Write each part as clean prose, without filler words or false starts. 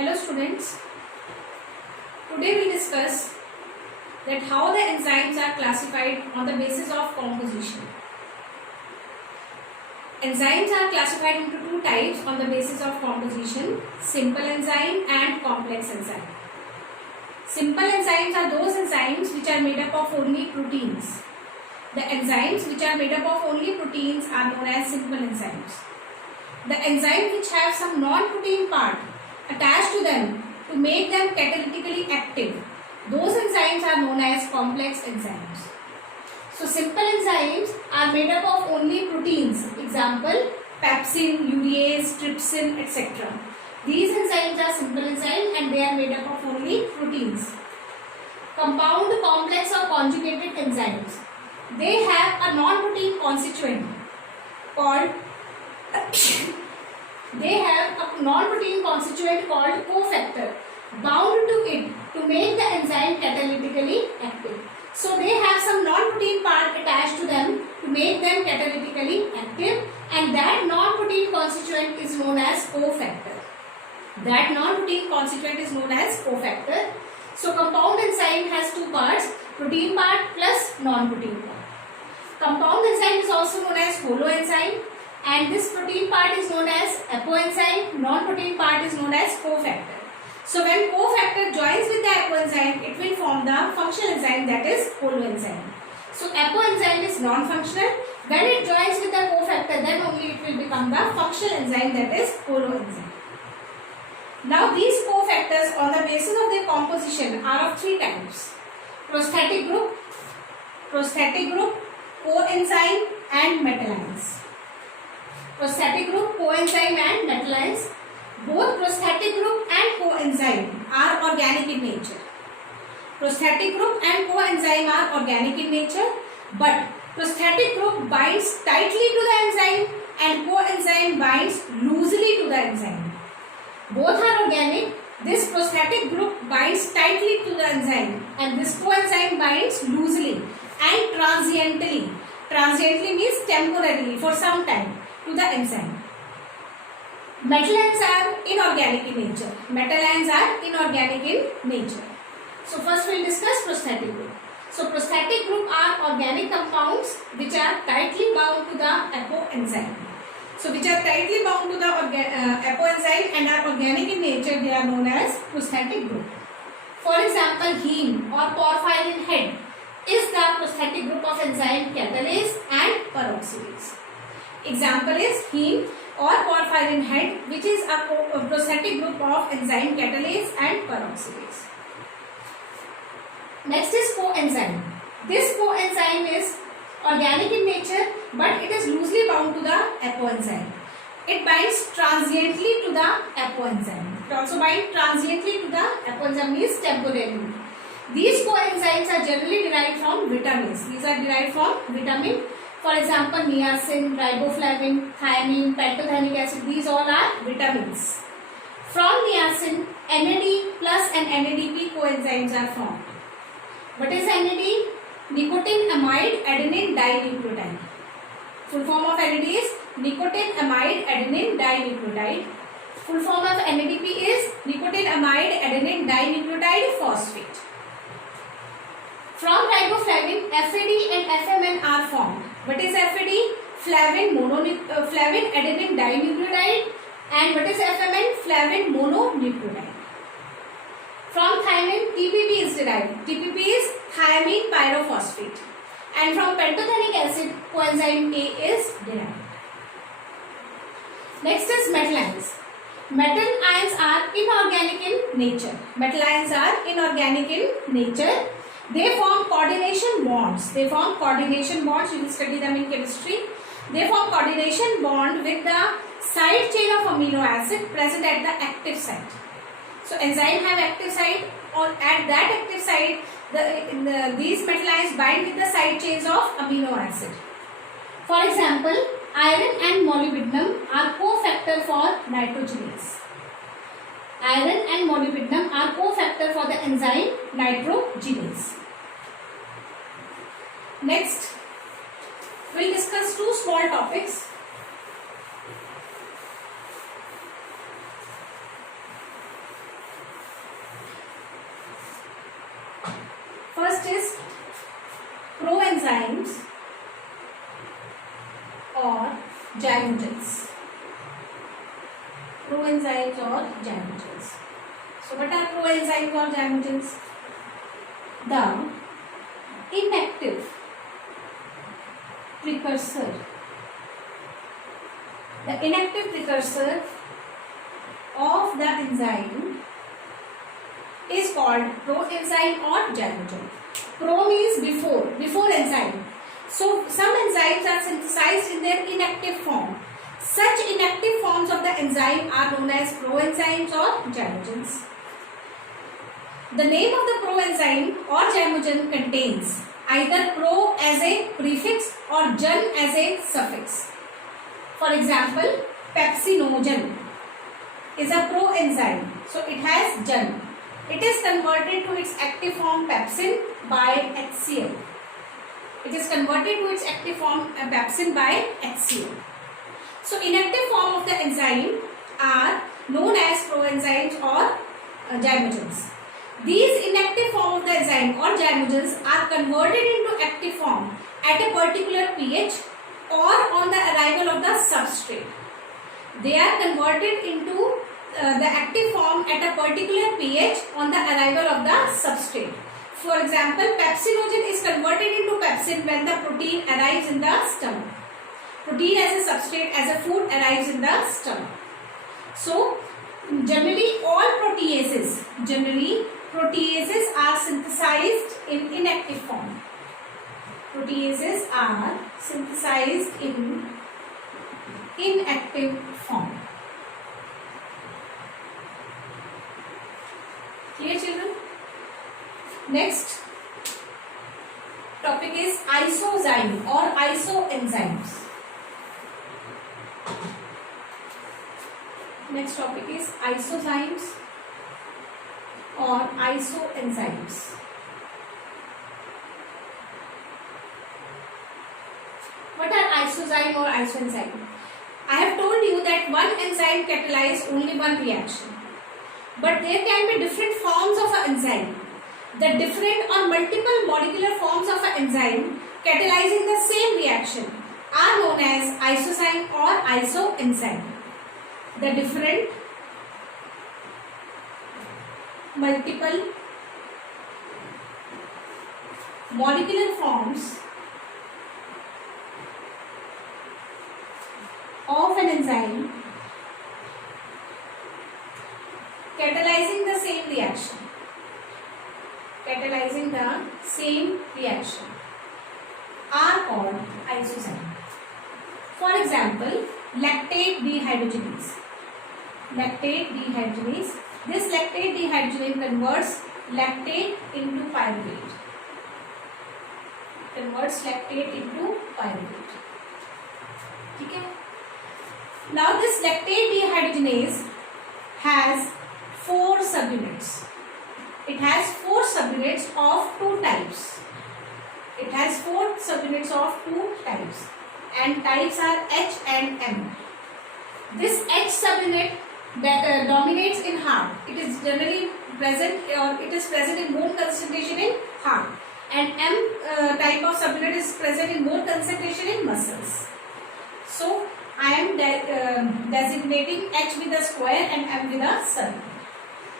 Hello students, today we will discuss that how the enzymes are classified on the basis of composition. Enzymes are classified into two types on the basis of composition, simple enzyme and complex enzyme. Simple enzymes are those enzymes which are made up of only proteins. The enzymes which are made up of only proteins are known as simple enzymes. The enzymes which have some non-protein part attached to them to make them catalytically active, those enzymes are known as complex enzymes. So simple enzymes are made up of only proteins. Example, pepsin, urease, trypsin, etc. These enzymes are simple enzymes and they are made up of only proteins. Compound, complex or conjugated enzymes, they have a non-protein constituent called cofactor bound to it to make the enzyme catalytically active. So they have some non-protein part attached to them to make them catalytically active, and that non-protein constituent is known as cofactor. So compound enzyme has two parts, protein part plus non-protein part. Compound enzyme is also known as holoenzyme, and this protein part is known as apoenzyme, non-protein part is known as cofactor. So when cofactor joins with the apoenzyme, it will form the functional enzyme, that is holoenzyme. So apoenzyme is non-functional. When it joins with the cofactor, then only it will become the functional enzyme, that is holoenzyme. Now these cofactors on the basis of their composition are of three types: prosthetic group, coenzyme and metallines. Prosthetic group, coenzyme and metallines. Both prosthetic group and coenzyme are organic in nature. Prosthetic group and coenzyme are organic in nature, but prosthetic group binds tightly to the enzyme and coenzyme binds loosely to the enzyme. Both are organic. This prosthetic group binds tightly to the enzyme and this coenzyme binds loosely and transiently. Transiently means temporarily, for some time, to the enzyme. Metallines are inorganic in nature. So first we will discuss prosthetic group. So prosthetic group are organic compounds which are tightly bound to the apoenzyme. So which are tightly bound to the apoenzyme and are organic in nature, they are known as prosthetic group. For example, heme or porphyrin head is the prosthetic group of enzyme catalase and peroxidase. Example is heme or porphyrin head, which is a prosthetic group of enzyme catalase and peroxidase. Next is coenzyme. This coenzyme is organic in nature, but it is loosely bound to the apoenzyme. It binds transiently to the apoenzyme. It also binds transiently to the apoenzyme, means temporarily. These coenzymes are generally derived from vitamins. These are derived from vitamin. For example, niacin, riboflavin, thiamine, pantothenic acid, these all are vitamins. From niacin, NAD plus and NADP coenzymes are formed. What is NAD? Nicotinamide adenine dinucleotide. Full form of NAD is nicotinamide adenine dinucleotide. Full form of NADP is nicotinamide adenine dinucleotide phosphate. From riboflavin, FAD and FMN are formed. What is FAD? Flavin adenine dinucleotide. And what is FMN? Flavin mononucleotide. From thymine, TPP is derived. TPP is thiamine pyrophosphate. And from pantothenic acid, coenzyme A is derived. Next is metallines. Metal ions are inorganic in nature. They form coordination bonds. You will study them in chemistry. They form coordination bond with the side chain of amino acid present at the active site. So enzyme have active site, or at that active site, these metal ions bind with the side chains of amino acid. For example, iron and molybdenum are cofactor for nitrogenase. Iron and molybdenum are cofactor for the enzyme nitrogenase. Next, we will discuss two small topics. First is proenzymes or gynogens. Proenzymes or gynogens. So what are proenzymes or gynogens? The inactive precursor. The inactive precursor of the enzyme is called proenzyme or gynogen. Pro means before enzyme. So some enzymes are synthesized in their inactive form. Such inactive forms of the enzyme are known as proenzymes or gynogens. The name of the proenzyme or gynogen contains either pro as a prefix or gen as a suffix. For example, pepsinogen is a proenzyme, so it has gen. It is converted to its active form pepsin by HCl. It is converted to its active form pepsin by HCl. So inactive form of the enzyme are known as proenzymes or gynogens. These inactive form of the enzyme or gynogens are converted into active form at a particular pH or on the arrival of the substrate. They are converted into the active form at a particular pH on the arrival of the substrate. For example, pepsinogen is converted into pepsin when the protein arrives in the stomach. Protein as a substrate, as a food, arrives in the stomach. So, generally proteases are synthesized in inactive form. Proteases are synthesized in inactive form. Clear, children? Next topic is isozyme or isoenzymes. Next topic is isozymes or isoenzymes. What are isozyme or isoenzyme? I have told you that one enzyme catalyzes only one reaction. But there can be different forms of an enzyme. The different or multiple molecular forms of an enzyme catalyzing the same reaction are known as isozyme or isoenzyme. The different multiple molecular forms of an enzyme catalyzing the same reaction are called isozyme. For example, lactate dehydrogenase. This lactate dehydrogenase converts lactate into pyruvate. Okay. Now this lactate dehydrogenase has 4 subunits. It has 4 subunits of 2 types. And types are H and M. This H subunit dominates in heart. It is generally present in more concentration in heart. And M type of subunit is present in more concentration in muscles. So I am designating H with a square and M with a circle.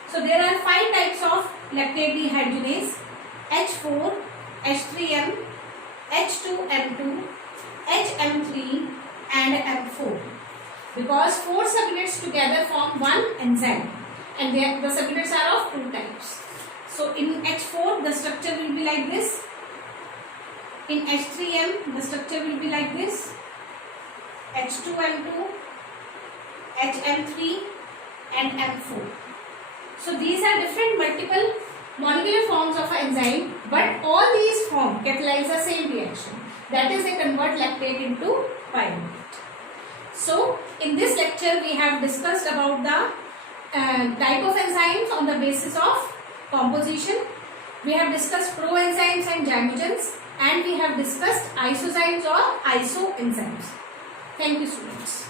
So there are 5 types of lactate dehydrogenase: H4, H3M, H2M2, HM3 and M4. Because 4 subunits together form one enzyme, and the subunits are of 2 types. So in H4 the structure will be like this. In H3M the structure will be like this. H2M2, HM3 and M4. So these are different multiple molecular forms of an enzyme, but all these forms catalyze the same reaction. That is, they convert lactate into pyruvate. So in this lecture we have discussed about the type of enzymes on the basis of composition. We have discussed proenzymes and gynogens, and we have discussed isozymes or isoenzymes. Thank you, students.